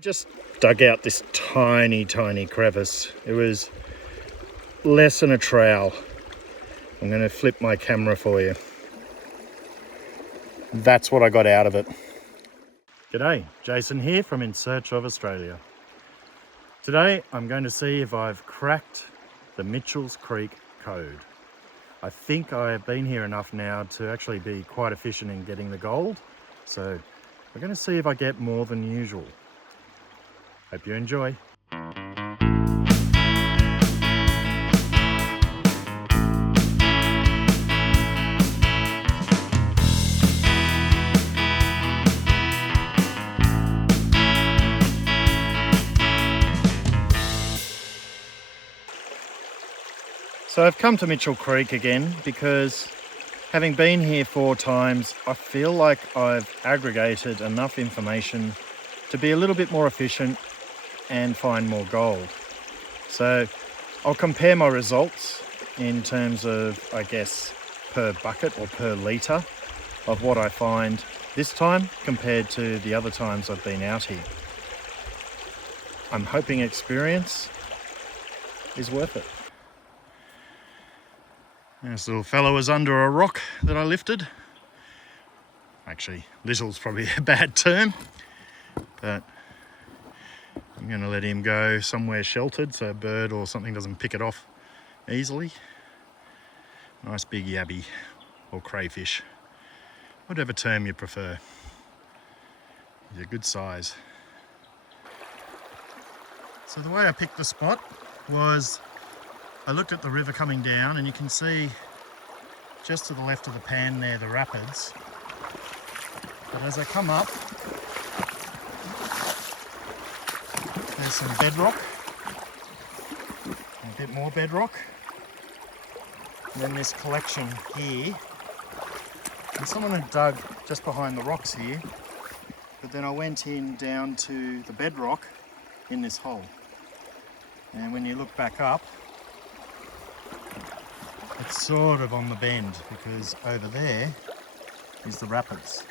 just dug out this tiny crevice. It was less than a trowel. I'm going to flip my camera for you. That's what I got out of it. G'day, Jason here from In Search of Australia. Today I'm going to see if I've cracked the Mitchells Creek code. I think I have been here enough now to actually be quite efficient in getting the gold, so we're going to see if I get more than usual. Hope you enjoy. So I've come to Mitchell Creek again because, having been here 4 times, I feel like I've aggregated enough information to be a little bit more efficient and find more gold. So I'll compare my results in terms of, I guess, per bucket or per litre of what I find this time compared to the other times I've been out here. I'm hoping experience is worth it. This little fellow was under a rock that I lifted. Actually, little's probably a bad term, but I'm going to let him go somewhere sheltered so a bird or something doesn't pick it off easily. Nice big yabby or crayfish, whatever term you prefer. He's a good size. So the way I picked the spot was I looked at the river coming down, and you can see just to the left of the pan there the rapids. But as I come up, there's some bedrock, a bit more bedrock, and then this collection here. And someone had dug just behind the rocks here, but then I went in down to the bedrock in this hole. And when you look back up, it's sort of on the bend because over there is the rapids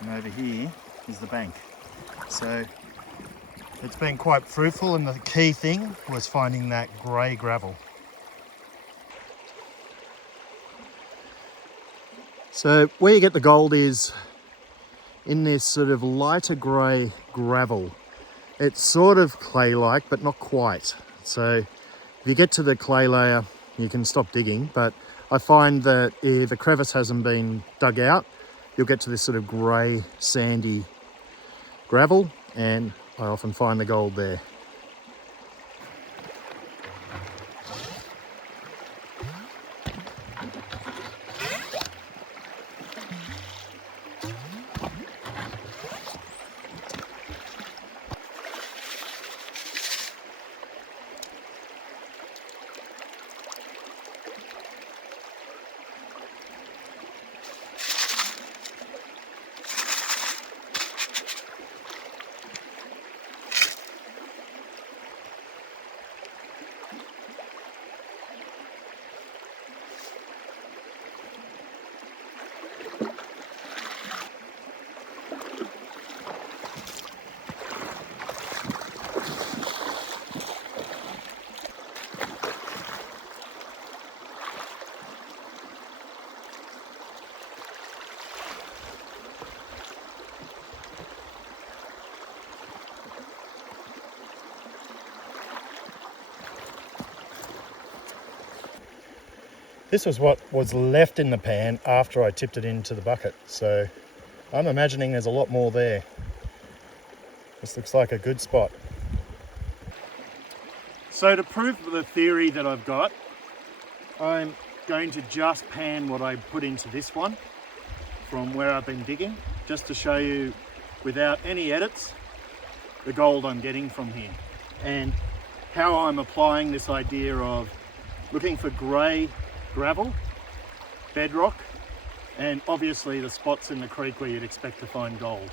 and over here is the bank. So it's been quite fruitful, and the key thing was finding that grey gravel. So where you get the gold is in this sort of lighter grey gravel. It's sort of clay-like but not quite. So if you get to the clay layer, you can stop digging, but I find that if a crevice hasn't been dug out, you'll get to this sort of grey, sandy gravel, and I often find the gold there. This was what was left in the pan after I tipped it into the bucket, so I'm imagining there's a lot more there. This looks like a good spot. So to prove the theory that I've got, I'm going to just pan what I put into this one from where I've been digging, just to show you without any edits the gold I'm getting from here, and how I'm applying this idea of looking for grey gravel, bedrock, and obviously the spots in the creek where you'd expect to find gold.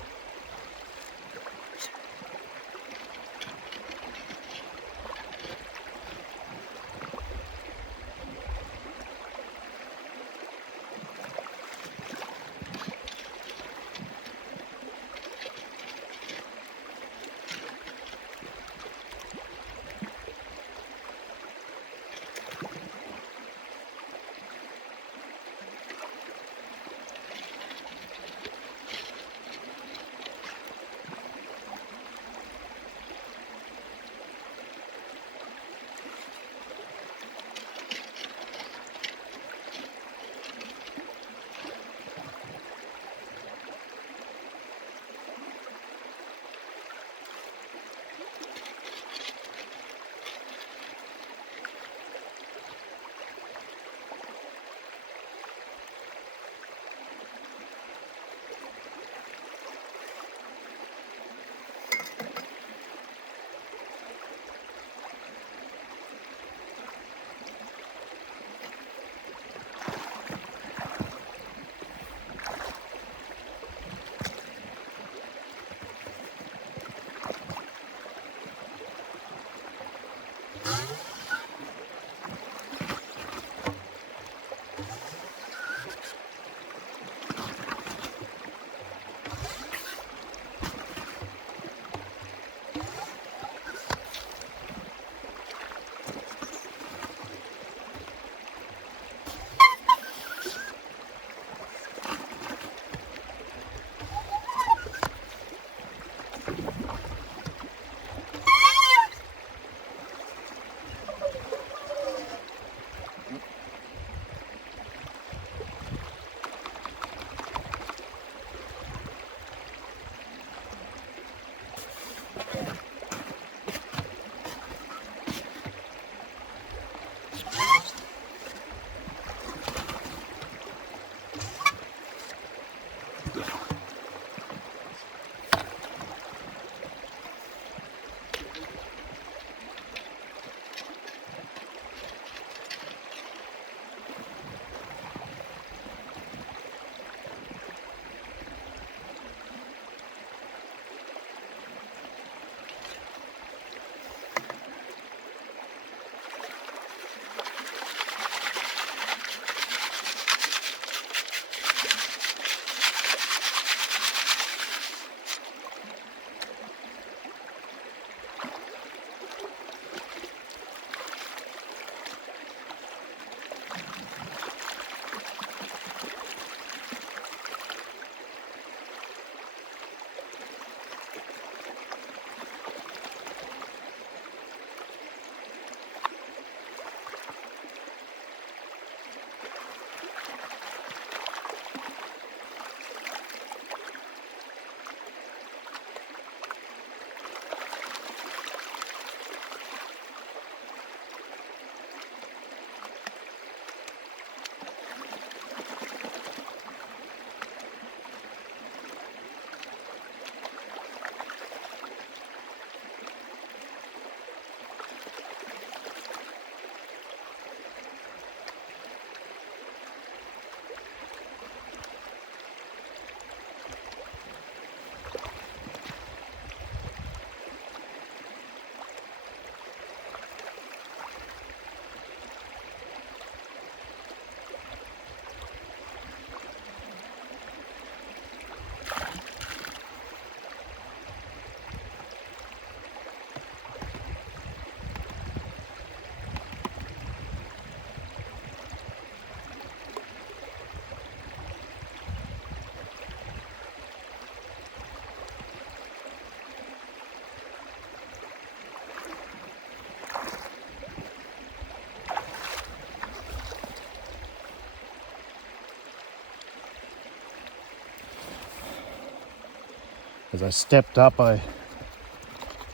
As I stepped up, I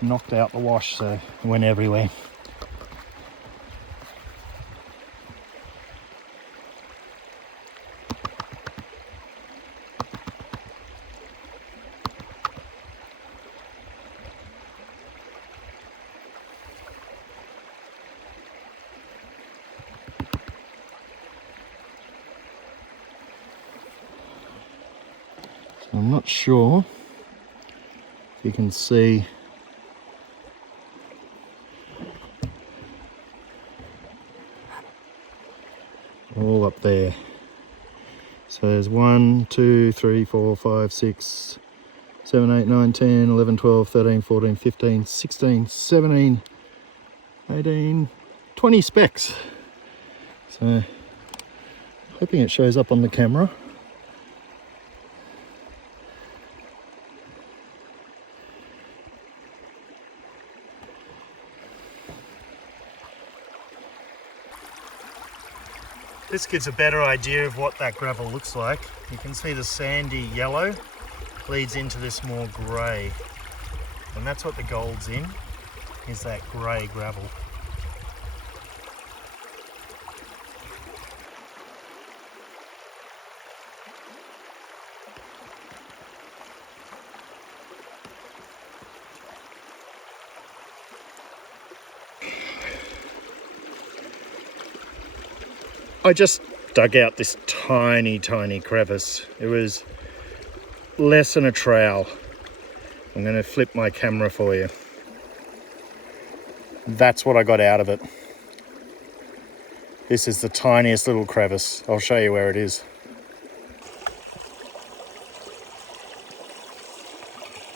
knocked out the wash, so it went everywhere. So I'm not sure if you can see all up there. So there's 1, 2, 3, 4, 5, 6, 7, 8, 9, 10, 11, 12, 13, 14, 15, 16, 17, 18, 20 specks. So hoping it shows up on the camera. This gives a better idea of what that gravel looks like. You can see the sandy yellow leads into this more grey. And that's what the gold's in, is that grey gravel. I just dug out this tiny crevice. It was less than a trowel. I'm going to flip my camera for you. That's what I got out of it. This is the tiniest little crevice. I'll show you where it is.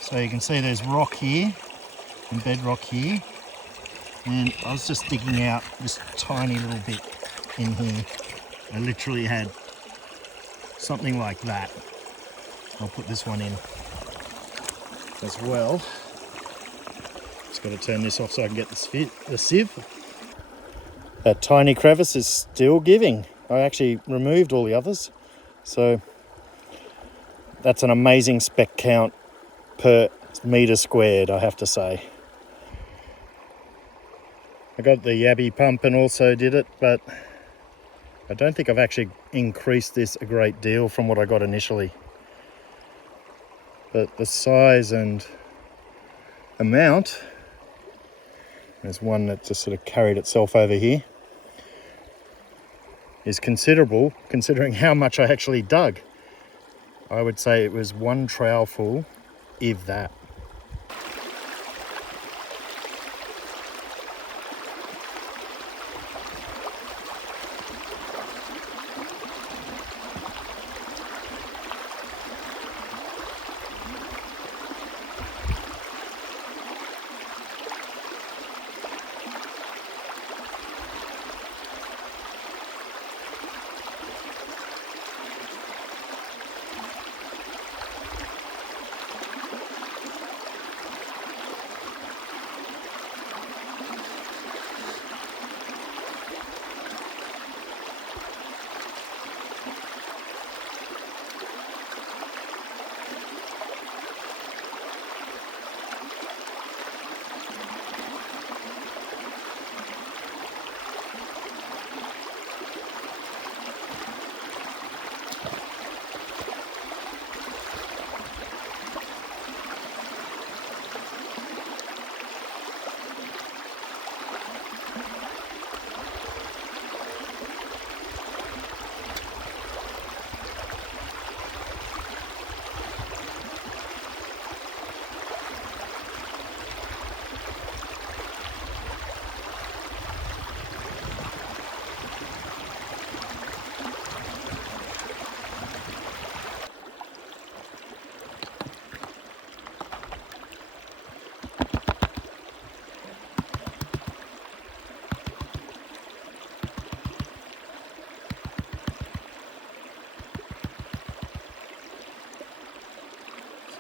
So you can see there's rock here and bedrock here. And I was just digging out this tiny little bit in here. I literally had something like that. I'll put this one in. as well. Just got to turn this off so I can get the sieve. That tiny crevice is still giving. I actually removed all the others, so that's an amazing speck count per metre squared, I have to say. I got the Yabby pump and also did it, but I don't think I've actually increased this a great deal from what I got initially. But the size and amount, there's one that just sort of carried itself over here, is considerable considering how much I actually dug. I would say it was one trowelful, if that.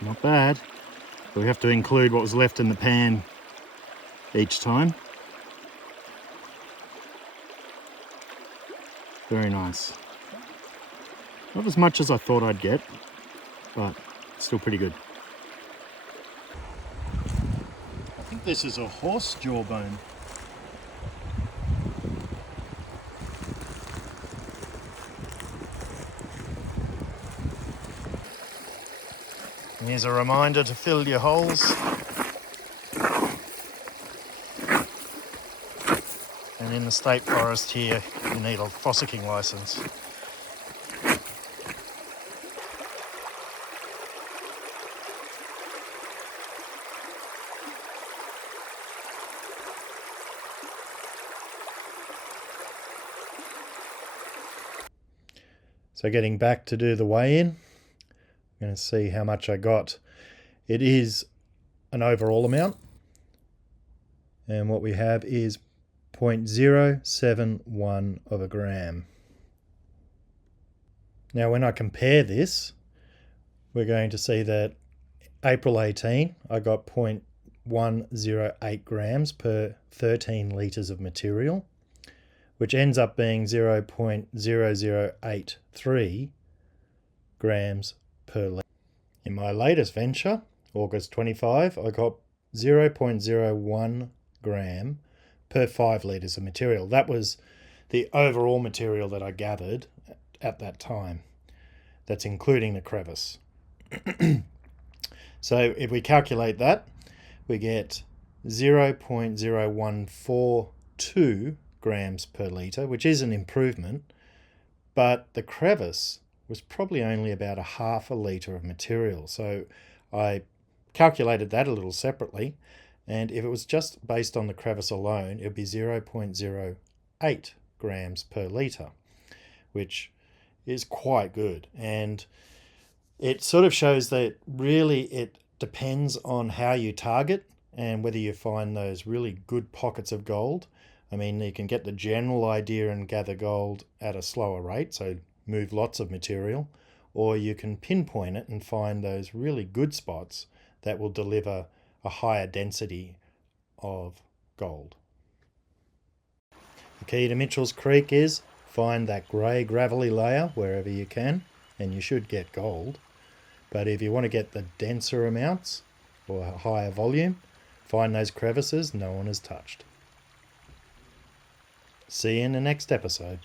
Not bad, but we have to include what was left in the pan each time. Very nice. Not as much as I thought I'd get, but still pretty good. I think this is a horse jawbone. Here's a reminder to fill your holes. And in the state forest here, you need a fossicking license. So getting back to do the weigh-in, I'm going to see how much I got. It is an overall amount, and what we have is 0.071 of a gram. Now when I compare this, we're going to see that April 18 I got 0.108 grams per 13 litres of material, which ends up being 0.0083 grams per litre. In my latest venture, August 25, I got 0.01 gram per 5 litres of material. That was the overall material that I gathered at that time. That's including the crevice. So if we calculate that, we get 0.0142 grams per litre, which is an improvement, but the crevice was probably only about a half a litre of material. So I calculated that a little separately, and if it was just based on the crevice alone, it would be 0.08 grams per litre, which is quite good. And it sort of shows that really it depends on how you target and whether you find those really good pockets of gold. I mean, you can get the general idea and gather gold at a slower rate, so move lots of material, or you can pinpoint it and find those really good spots that will deliver a higher density of gold. The key to Mitchell's Creek is find that grey gravelly layer wherever you can, and you should get gold. But if you want to get the denser amounts or a higher volume, find those crevices no one has touched. See you in the next episode.